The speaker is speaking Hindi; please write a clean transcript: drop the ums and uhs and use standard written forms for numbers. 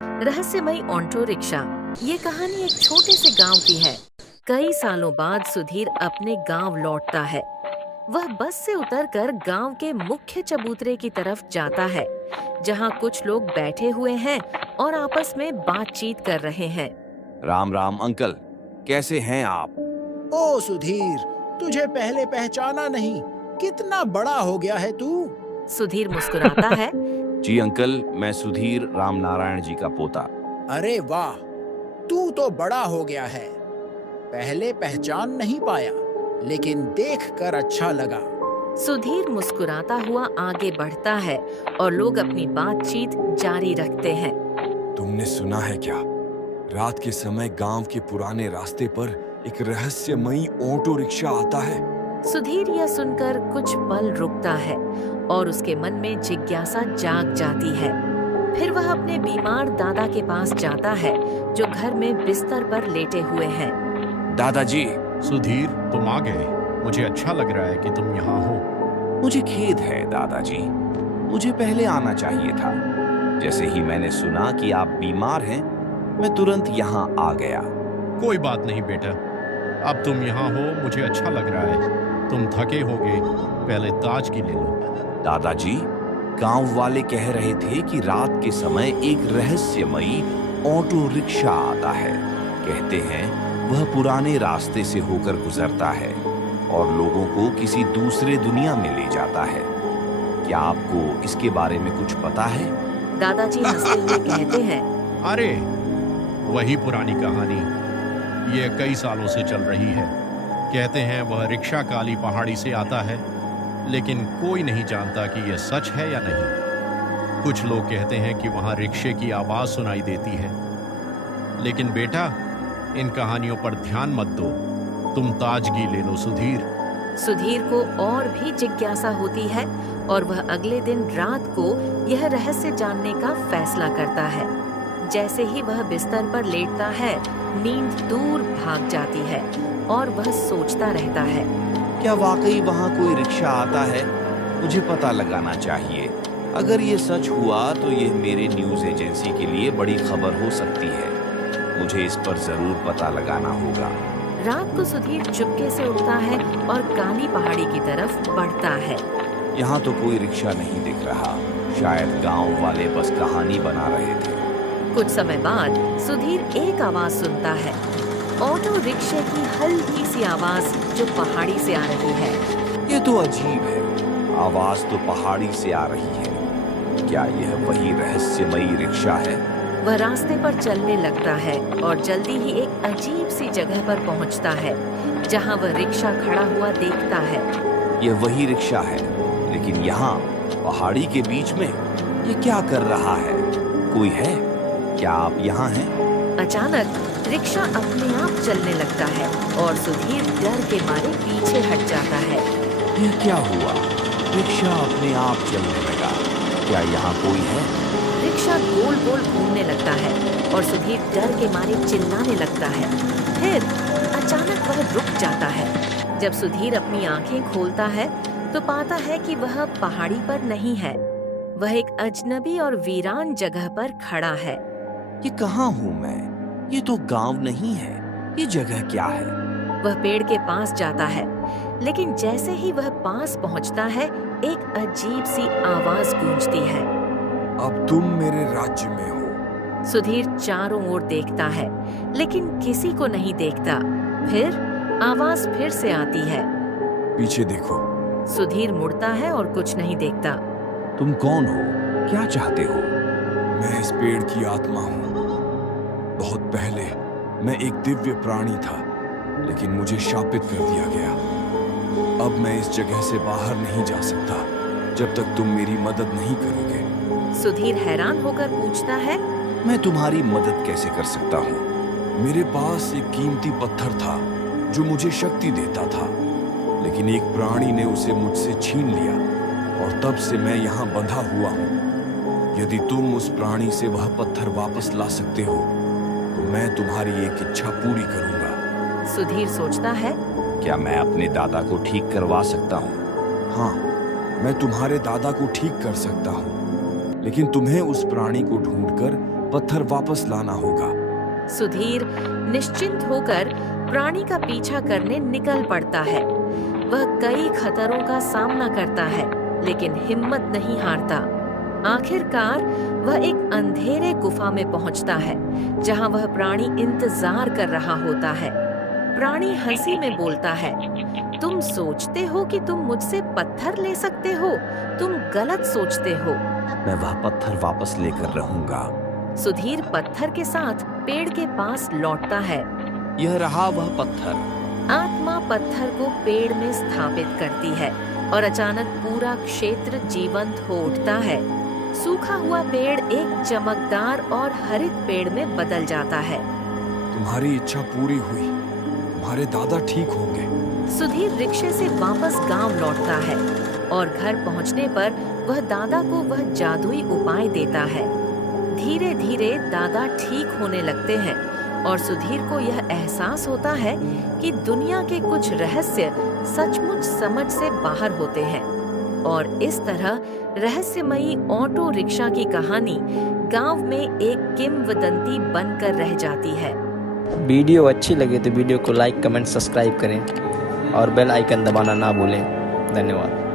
रहस्यमयी ऑटो रिक्शा। ये कहानी एक छोटे से गांव की है। कई सालों बाद सुधीर अपने गांव लौटता है। वह बस से उतरकर गांव के मुख्य चबूतरे की तरफ जाता है, जहां कुछ लोग बैठे हुए हैं और आपस में बातचीत कर रहे हैं। राम राम अंकल, कैसे हैं आप? ओ सुधीर, तुझे पहले पहचाना नहीं। कितना बड़ा हो गया है तू। सुधीर मुस्कुराता है। जी अंकल, मैं सुधीर राम नारायण जी का पोता। अरे वाह, तू तो बड़ा हो गया है। पहले पहचान नहीं पाया, लेकिन देखकर अच्छा लगा। सुधीर मुस्कुराता हुआ आगे बढ़ता है और लोग अपनी बातचीत जारी रखते हैं। तुमने सुना है क्या? रात के समय गांव के पुराने रास्ते पर एक रहस्यमयी ऑटो रिक्शा आता है। सुधीर यह सुनकर कुछ पल रुकता है और उसके मन में जिज्ञासा जाग जाती है। फिर वह अपने बीमार दादा के पास जाता है, जो घर में बिस्तर पर लेटे हुए हैं। दादाजी, सुधीर, तुम आ गए। मुझे अच्छा लग रहा है कि तुम यहाँ हो। मुझे खेद है दादाजी, मुझे पहले आना चाहिए था। जैसे ही मैंने सुना कि आप बीमार हैं, मैं तुरंत यहाँ आ गया। कोई बात नहीं बेटा, अब तुम यहाँ हो, मुझे अच्छा लग रहा है। तुम थके होगे, पहले ताज की ले लो। दादाजी, गांव वाले कह रहे थे कि रात के समय एक रहस्यमयी ऑटो रिक्शा आता है। कहते हैं वह पुराने रास्ते से होकर गुजरता है और लोगों को किसी दूसरे दुनिया में ले जाता है। क्या आपको इसके बारे में कुछ पता है? दादाजी हंसते हुए कहते हैं, अरे, वही पुरानी कहानी। ये कई सालों से चल रही है। कहते हैं वह रिक्शा काली पहाड़ी से आता है, लेकिन कोई नहीं जानता कि यह सच है या नहीं। कुछ लोग कहते हैं कि वहां रिक्शे की आवाज सुनाई देती है। लेकिन बेटा, इन कहानियों पर ध्यान मत दो। तुम ताजगी ले लो सुधीर। सुधीर को और भी जिज्ञासा होती है और वह अगले दिन रात को यह रहस्य जानने का फैसला करता है। जैसे ही वह बिस्तर पर लेटता है, नींद दूर भाग जाती है और वह सोचता रहता है। क्या वाकई वहां कोई रिक्शा आता है? मुझे पता लगाना चाहिए। अगर ये सच हुआ तो यह मेरे न्यूज एजेंसी के लिए बड़ी खबर हो सकती है। मुझे इस पर जरूर पता लगाना होगा। रात को सुधीर चुपके से उठता है और काली पहाड़ी की तरफ बढ़ता है। यहाँ तो कोई रिक्शा नहीं दिख रहा। शायद गांव वाले बस कहानी बना रहे थे। कुछ समय बाद सुधीर एक आवाज सुनता है, ऑटो रिक्शे की हल्की सी आवाज जो पहाड़ी से आ रही है। ये तो अजीब है, आवाज तो पहाड़ी से आ रही है। क्या यह वही रहस्यमयी रिक्शा है? वह रास्ते पर चलने लगता है और जल्दी ही एक अजीब सी जगह पर पहुंचता है, जहां वह रिक्शा खड़ा हुआ देखता है। यह वही रिक्शा है, लेकिन यहाँ पहाड़ी के बीच में ये क्या कर रहा है? कोई है? क्या आप यहाँ हैं? अचानक रिक्शा अपने आप चलने लगता है और सुधीर डर के मारे पीछे हट जाता है। यह क्या हुआ? रिक्शा अपने आप चलने लगा। क्या यहाँ कोई है? रिक्शा गोल गोल घूमने लगता है और सुधीर डर के मारे चिल्लाने लगता है। फिर अचानक वह रुक जाता है। जब सुधीर अपनी आंखें खोलता है तो पाता है कि वह पहाड़ी पर नहीं है। वह एक अजनबी और वीरान जगह पर खड़ा है। ये कहाँ हूँ मैं? ये तो गांव नहीं है। ये जगह क्या है? वह पेड़ के पास जाता है, लेकिन जैसे ही वह पास पहुँचता है, एक अजीब सी आवाज गूंजती है। अब तुम मेरे राज्य में हो। सुधीर चारों ओर देखता है, लेकिन किसी को नहीं देखता। फिर आवाज फिर से आती है। पीछे देखो। सुधीर मुड़ता है और कुछ नहीं देखता। तुम कौन हो? क्या चाहते हो? मैं इस पेड़ की आत्मा हूँ। बहुत पहले मैं एक दिव्य प्राणी था, लेकिन मुझे शापित कर दिया गया। अब मैं इस जगह से बाहर नहीं जा सकता जब तक तुम मेरी मदद नहीं करोगे। सुधीर हैरान होकर पूछता है, मैं तुम्हारी मदद कैसे कर सकता हूँ? मेरे पास एक कीमती पत्थर था जो मुझे शक्ति देता था, लेकिन एक प्राणी ने उसे मुझसे छीन लिया और तब से मैं यहाँ बंधा हुआ हूँ। यदि तुम उस प्राणी से वह पत्थर वापस ला सकते हो तो मैं तुम्हारी एक इच्छा पूरी करूंगा। सुधीर सोचता है, क्या मैं अपने दादा को ठीक करवा सकता हूँ? हाँ, मैं तुम्हारे दादा को ठीक कर सकता हूँ, लेकिन तुम्हें उस प्राणी को ढूंढकर पत्थर वापस लाना होगा। सुधीर निश्चिंत होकर प्राणी का पीछा करने निकल पड़ता है। वह कई खतरों का सामना करता है, लेकिन हिम्मत नहीं हारता। आखिरकार वह एक अंधेरे गुफा में पहुंचता है, जहां वह प्राणी इंतजार कर रहा होता है। प्राणी हंसी में बोलता है, तुम सोचते हो कि तुम मुझसे पत्थर ले सकते हो? तुम गलत सोचते हो। मैं वह पत्थर वापस लेकर रहूंगा। सुधीर पत्थर के साथ पेड़ के पास लौटता है। यह रहा वह पत्थर। आत्मा पत्थर को पेड़ में स्थापित करती है और अचानक पूरा क्षेत्र जीवंत हो उठता है। सूखा हुआ पेड़ एक चमकदार और हरित पेड़ में बदल जाता है। तुम्हारी इच्छा पूरी हुई। तुम्हारे दादा ठीक होंगे। सुधीर रिक्शे से वापस गांव लौटता है और घर पहुंचने पर वह दादा को वह जादुई उपाय देता है। धीरे धीरे दादा ठीक होने लगते हैं और सुधीर को यह एहसास होता है कि दुनिया के कुछ रहस्य सचमुच समझ से बाहर होते हैं। और इस तरह रहस्यमयी ऑटो रिक्शा की कहानी गांव में एक किंवदंती बनकर रह जाती है। वीडियो अच्छी लगे तो वीडियो को लाइक, कमेंट, सब्सक्राइब करें और बेल आइकन दबाना ना भूलें। धन्यवाद।